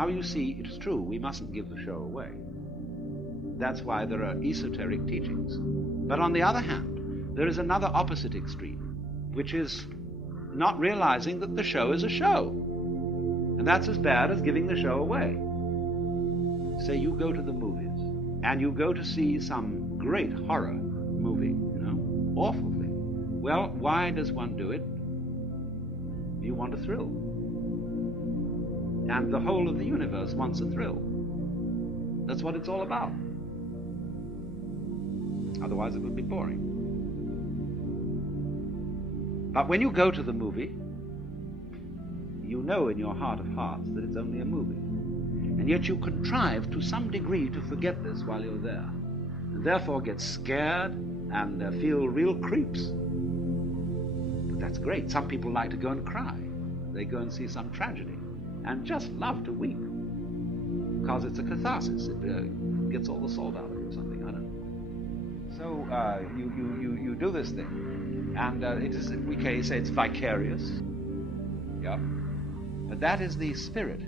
Now you see, it's true, we mustn't give the show away. That's why there are esoteric teachings. But on the other hand, there is another opposite extreme, which is not realizing that the show is a show. And that's as bad as giving the show away. Say you go to the movies, and you go to see some great horror movie, awful thing. Well, why does one do it? You want a thrill. And the whole of the universe wants a thrill. That's what it's all about. Otherwise it would be boring. But when you go to the movie, you know in your heart of hearts that it's only a movie. And yet you contrive to some degree to forget this while you're there. And therefore get scared and feel real creeps. But that's great. Some people like to go and cry. They go and see some tragedy and just love to weep because it's a catharsis. It gets all the salt out of it or something. I don't know. So you do this thing, and it is, we can say it's vicarious. Yeah, but that is the spirit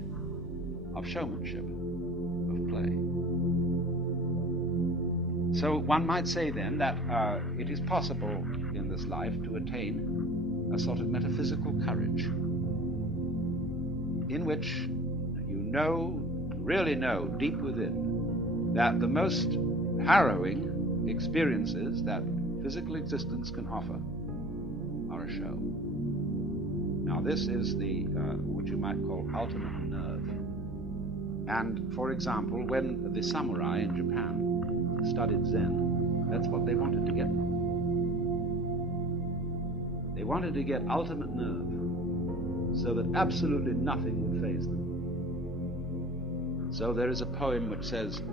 of showmanship, of play. So one might say then that it is possible in this life to attain a sort of metaphysical courage, in which you really know deep within that the most harrowing experiences that physical existence can offer are a show. Now this is the what you might call ultimate nerve. And for example, when the samurai in Japan studied Zen, that's what they wanted to get. They wanted to get ultimate nerve, so that absolutely nothing would faze them. So there is a poem which says,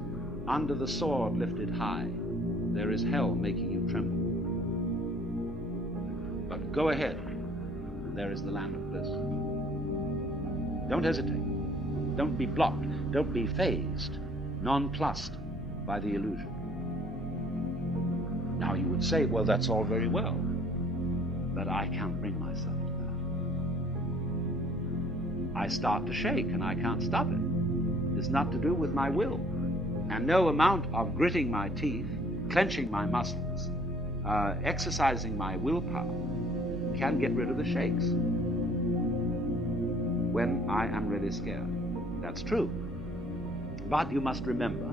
"Under the sword lifted high, there is hell making you tremble. But go ahead, and there is the land of bliss." Don't hesitate. Don't be blocked. Don't be fazed, nonplussed by the illusion. Now you would say, well, that's all very well, but I can't bring myself to that. I start to shake and I can't stop it. It's not to do with my will. And no amount of gritting my teeth, clenching my muscles, exercising my willpower can get rid of the shakes when I am really scared. That's true. But you must remember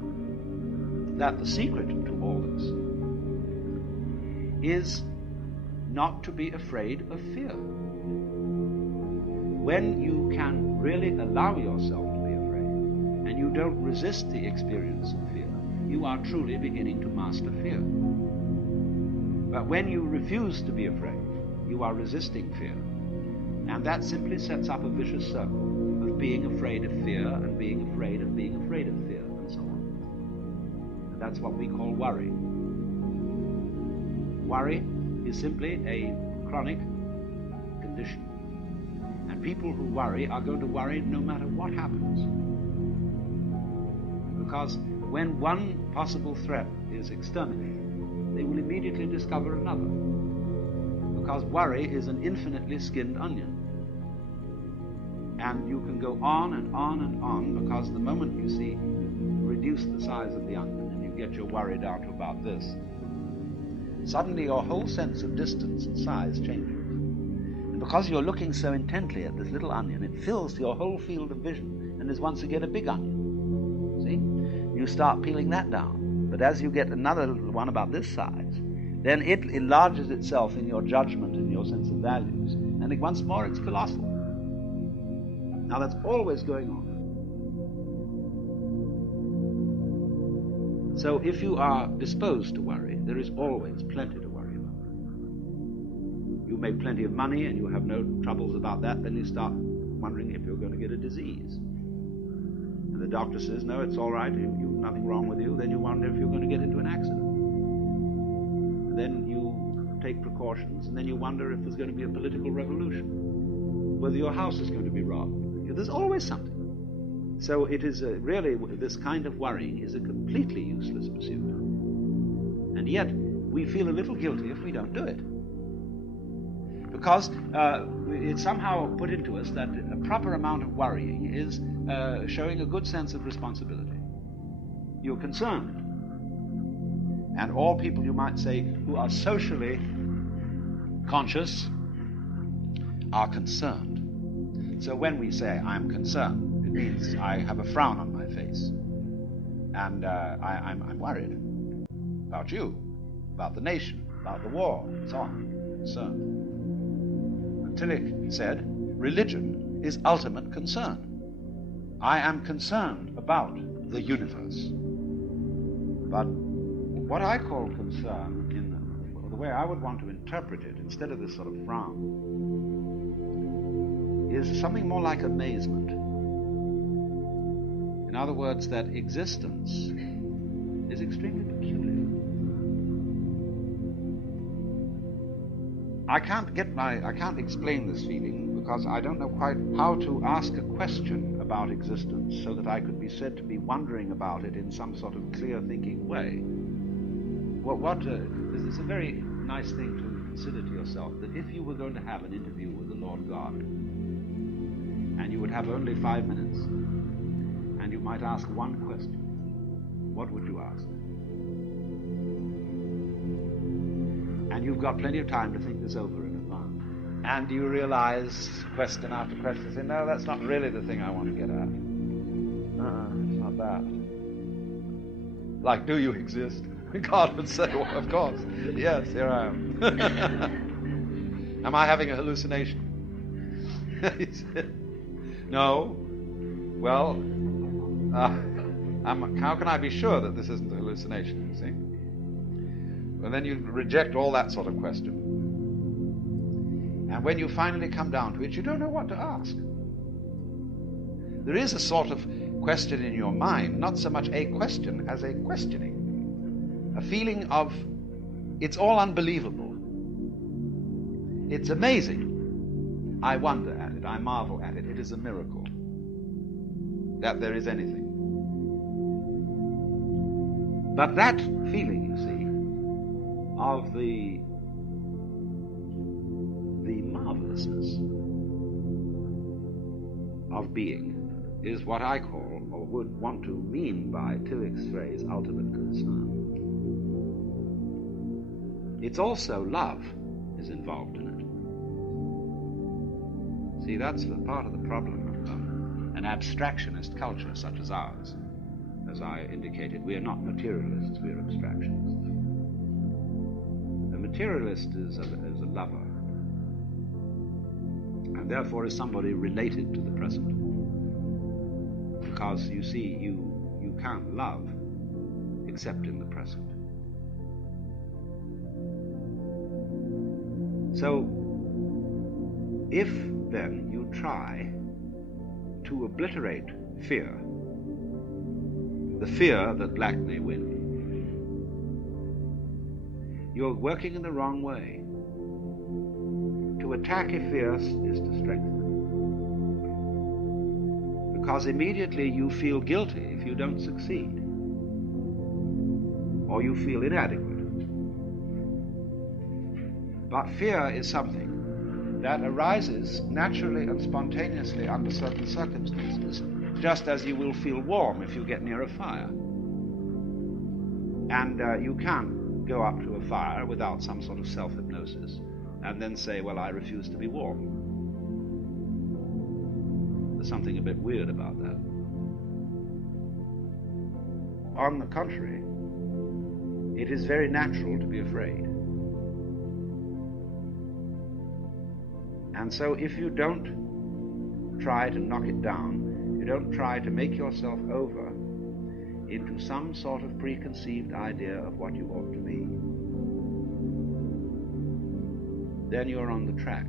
that the secret to all this is not to be afraid of fear. When you can really allow yourself to be afraid, and you don't resist the experience of fear, you are truly beginning to master fear. But when you refuse to be afraid, you are resisting fear. And that simply sets up a vicious circle of being afraid of fear and being afraid of being afraid of fear and so on. And that's what we call worry. Worry is simply a chronic condition. And people who worry are going to worry no matter what happens. Because when one possible threat is exterminated, they will immediately discover another. Because worry is an infinitely skinned onion. And you can go on and on and on, because the moment you see, reduce the size of the onion and you get your worry down to about this, suddenly your whole sense of distance and size changes. And because you're looking so intently at this little onion, it fills your whole field of vision and is once again a big onion. See? You start peeling that down. But as you get another little one about this size, then it enlarges itself in your judgment and your sense of values, and once more it's colossal. Now that's always going on. So if you are disposed to worry, there is always plenty to worry about. You make plenty of money and you have no troubles about that, then you start wondering if you're going to get a disease. And the doctor says, no, it's all right, nothing wrong with you. Then you wonder if you're going to get into an accident. And then you take precautions, and then you wonder if there's going to be a political revolution, whether your house is going to be robbed. There's always something. So it is really, this kind of worrying is a completely useless pursuit. And yet, we feel a little guilty if we don't do it. because it's somehow put into us that a proper amount of worrying is showing a good sense of responsibility. You're concerned. And all people, you might say, who are socially conscious are concerned. So when we say, I'm concerned, it means I have a frown on my face. And I'm worried about you, about the nation, about the war, and so on. Concerned. And Tillich said, religion is ultimate concern. I am concerned about the universe. But what I call concern, in the way I would want to interpret it, instead of this sort of frown, is something more like amazement. In other words, that existence is extremely peculiar. I can't explain this feeling because I don't know quite how to ask a question about existence so that I could be said to be wondering about it in some sort of clear thinking way. It's a very nice thing to consider to yourself that if you were going to have an interview with the Lord God, and you would have only 5 minutes, and you might ask one question, what would you ask? And you've got plenty of time to think this over in advance. And you realize, question after question, say, no, that's not really the thing I want to get at. It's not that. Like, do you exist? God would say, well, of course. Yes, here I am. Am I having a hallucination? He said, no. Well, how can I be sure that this isn't a hallucination, you see? And then you reject all that sort of question. And when you finally come down to it, you don't know what to ask. There is a sort of question in your mind, not so much a question as a questioning. A feeling of, it's all unbelievable. It's amazing. I wonder at it. I marvel at it. It is a miracle that there is anything. But that feeling, you see, of the marvelousness of being is what I call, or would want to mean by Tillich's phrase, ultimate concern. It's also love is involved in it. See, that's part of the problem of an abstractionist culture such as ours. As I indicated, we are not materialists, we are abstractionists. A materialist is a lover, and therefore is somebody related to the present. Because, you see, you can't love except in the present. So, if then you try to obliterate fear, the fear that black may win, you're working in the wrong way. To attack a fear is to strengthen it. Because immediately you feel guilty if you don't succeed, or you feel inadequate. But fear is something that arises naturally and spontaneously under certain circumstances, just as you will feel warm if you get near a fire. And you can't go up to a fire without some sort of self-hypnosis and then say, well, I refuse to be warm. There's something a bit weird about that. On the contrary, it is very natural to be afraid. And so if you don't try to knock it down, you don't try to make yourself over into some sort of preconceived idea of what you ought to be, then you're on the track.